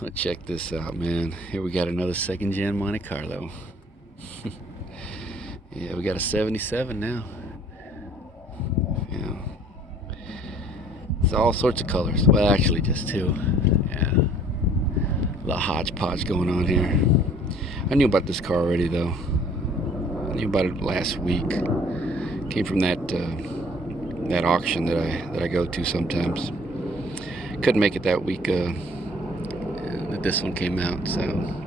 Well, check this out, man. Here we got another second gen Monte Carlo. Yeah, we got a 77 now. Yeah. It's all sorts of colors. Well, actually just two. Yeah. A little hodgepodge going on here. I knew about this car already though. I knew about it last week. Came from that that auction that I go to sometimes. Couldn't make it that week that this one came out, so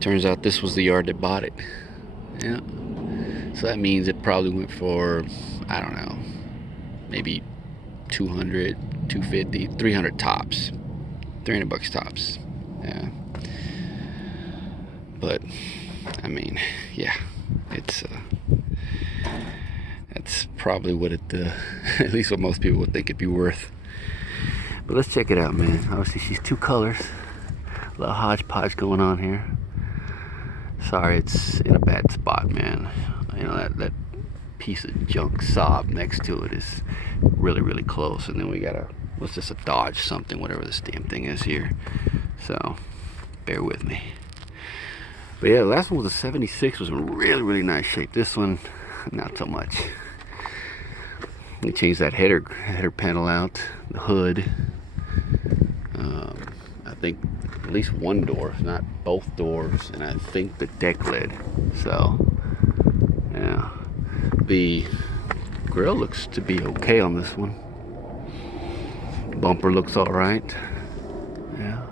turns out this was the yard that bought it. Yeah. So that means it probably went for, I don't know, maybe 200, 250, 300 tops. 300 bucks tops. Yeah. But I mean, yeah, it's that's probably what it at least what most people would think it'd be worth. But let's check it out, man. Obviously she's two colors. A little hodgepodge going on here. Sorry, it's in a bad spot, man. You know, that piece of junk Saab next to it is really, really close. And then we got what's this, a Dodge something, whatever this damn thing is here. So, bear with me. But yeah, the last one was a 76, was in really, really nice shape. This one, not so much. They changed that header panel out, the hood. I think at least one door, if not both doors, and I think the deck lid. So, yeah. The grill looks to be okay on this one. Bumper looks all right. Yeah.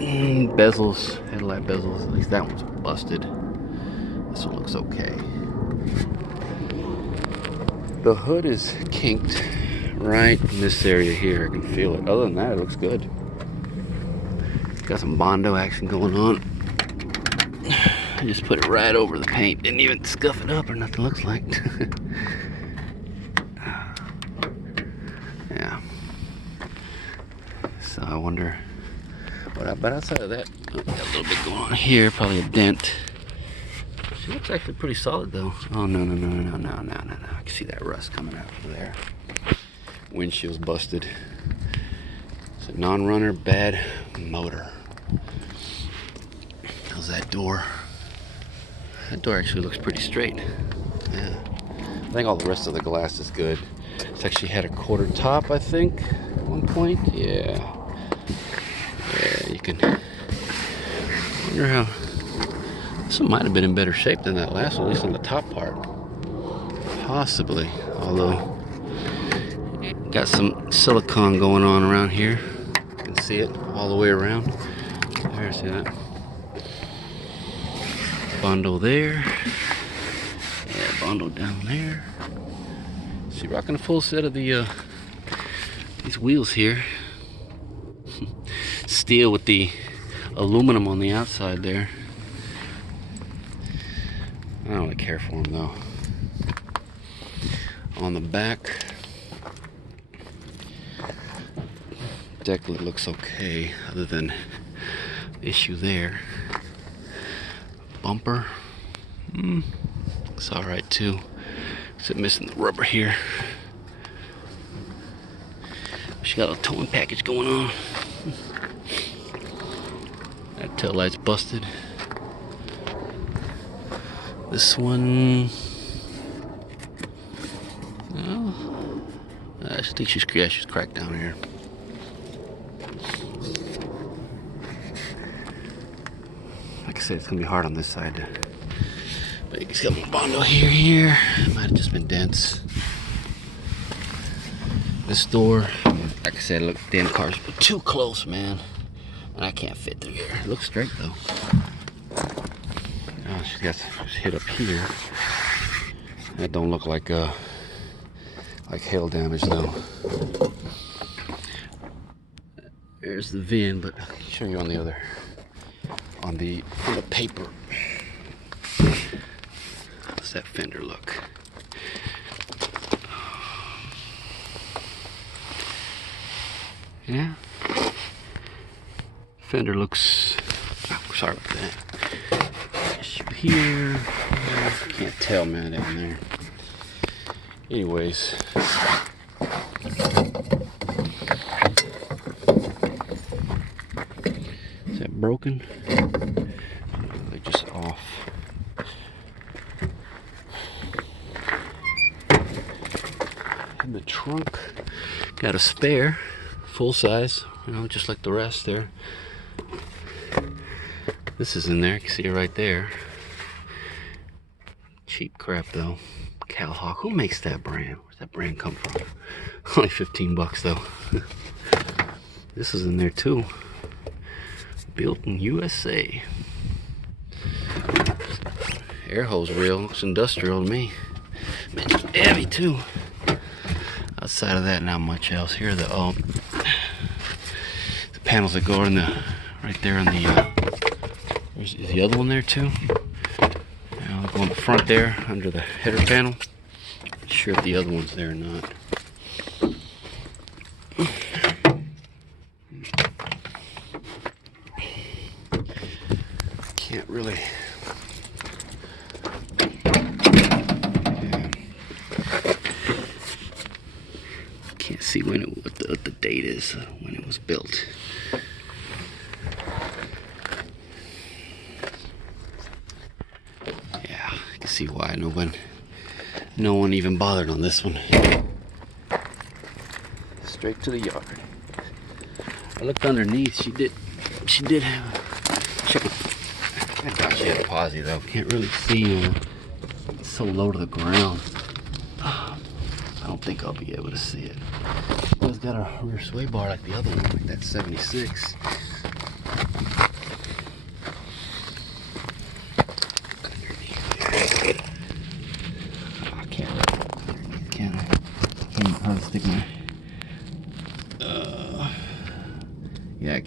The bezels, headlight bezels, at least that one's busted. This one looks okay. The hood is kinked right in this area here. I can feel it. Other than that, it looks good. Got some Bondo action going on. I just put it right over the paint. Didn't even scuff it up or nothing, looks like. Yeah. So I wonder but outside of that, got a little bit going on here, probably a dent. She looks actually pretty solid though. Oh no. I can see that rust coming out from there. Windshield's busted. It's a non-runner, bad motor. How's that door? That door actually looks pretty straight. Yeah. I think all the rest of the glass is good. It's actually had a quarter top, I think, at one point. Yeah. Yeah, you can wonder how this one might have been in better shape than that last one, at least on the top part. Possibly, although got some silicone going on around here. You can see it all the way around. There, see that? Bondo there. Yeah, Bondo down there. See, rocking a full set of the these wheels here. Steel with the aluminum on the outside there. I don't really care for them though. On the back, deck lid looks okay, other than the issue there. Bumper, looks alright too, except missing the rubber here. She got a towing package going on. That tail light's busted. This one, well, I think she's cracked down here. Like I said, it's gonna be hard on this side. But it's got more Bondo here. Might have just been dents. This door, like I said, look, damn car's too close, man. And I can't fit through here. It looks straight though. Oh, she's got some hit up here. That don't look like hail damage though. There's the VIN, but I'll show you on the other, on the paper. How's that fender look? Yeah. Fender looks, oh, sorry about that. Issue here. Can't tell, man, down there. Anyways, is that broken? They're just off. In the trunk, got a spare, full size, you know, just like the rest there. This is in there, you can see it right there. Cheap crap though. Calhawk, who makes that brand? Where's that brand come from? Only 15 bucks though. This is in there too. Built in USA. Air hose reel, looks industrial to me. Man, it's heavy too. Outside of that, not much else. Here are the panels that go in the, right there in the, is the other one there too? Now go in the front there, under the header panel. Not sure if the other one's there or not. Can't really. Can't see when it, what the date is, when it was built. Yeah, I can see why no one even bothered on this one. Straight to the yard. I looked underneath. She did have. I thought she had a posi though. Can't really see. It's so low to the ground. I don't think I'll be able to see it. It's got a rear sway bar like the other one, like that 76. I can't I? How to stick my. Yeah, I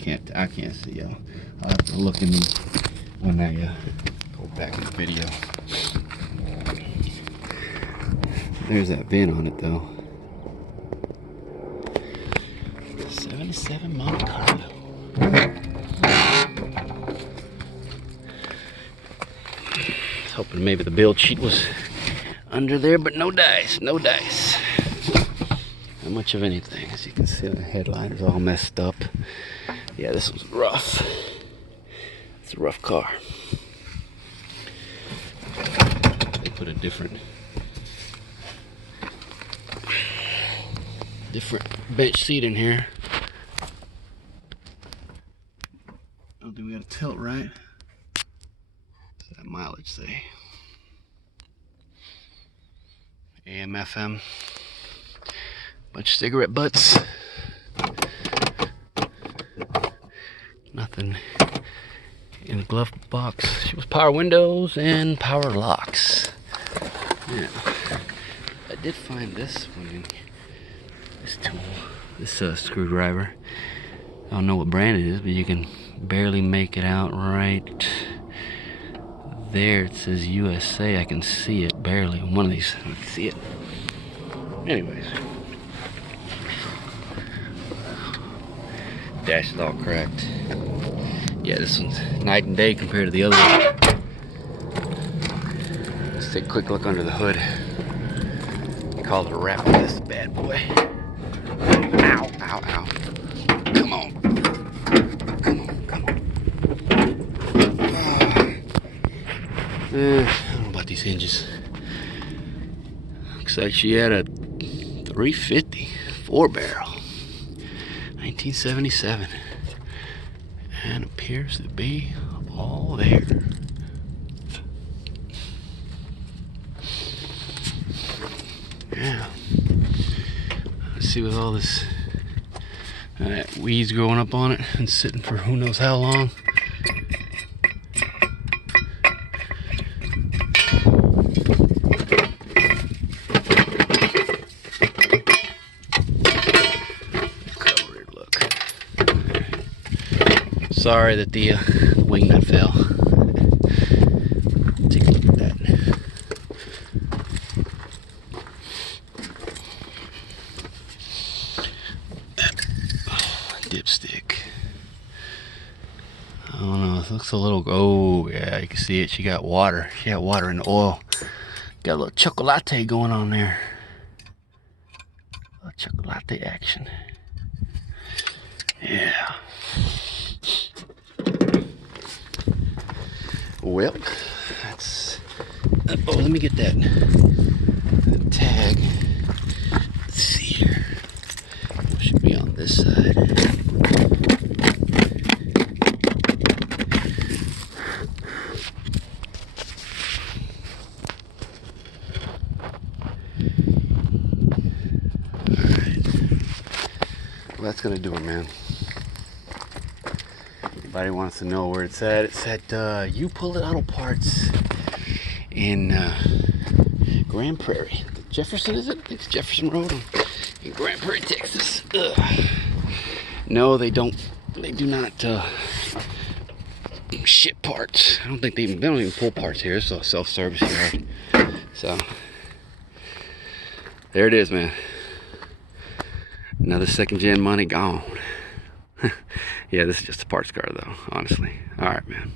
can't see y'all. I'll have to look in when I go back in the video. There's that VIN on it though. 77 Monte Carlo. I was hoping maybe the build sheet was under there, but no dice, no dice. Not much of anything. As you can see, the headliner's all messed up. Yeah, this one's rough. It's a rough car. They put a different bench seat in here. Oh, do we got a tilt, right? What's that mileage say? AM, FM. Bunch of cigarette butts. Nothing in the glove box. She was power windows and power locks. Yeah. I did find this one in this tool, this screwdriver. I don't know what brand it is, but you can barely make it out right there. It says USA. I can see it barely. One of these, I can see it. Anyways, dash is all cracked. Yeah, this one's night and day compared to the other one. Let's take a quick look under the hood. Call it a wrap on this bad boy. Ow, ow, ow. Come on. Come on, come on. I don't know about these hinges. Looks like she had a 350 4-barrel. 1977. And appears to be all there. Yeah. Let's see, with all this weeds growing up on it and sitting for who knows how long. Covered, look. Sorry that the wing nut fell. Take a look at that. Dipstick. I don't know. It looks a little. Oh yeah, you can see it. She got water. She got water in the oil. Got a little chocolate going on there. chocolate action. Yeah. Well, that's... oh, let me get that tag. Let's see here. Should be on this side. Alright. Well, that's gonna do it, man. Anybody wants to know where it's at You Pull It Auto Parts in Grand Prairie. Jefferson, is it? I think it's Jefferson Road in Grand Prairie, Texas. Ugh. No, they don't. They do not ship parts. I don't think they don't even pull parts here. It's a self-service yard. So there it is, man. Another second-gen money gone. Yeah, this is just a parts car, though. Honestly. All right, man.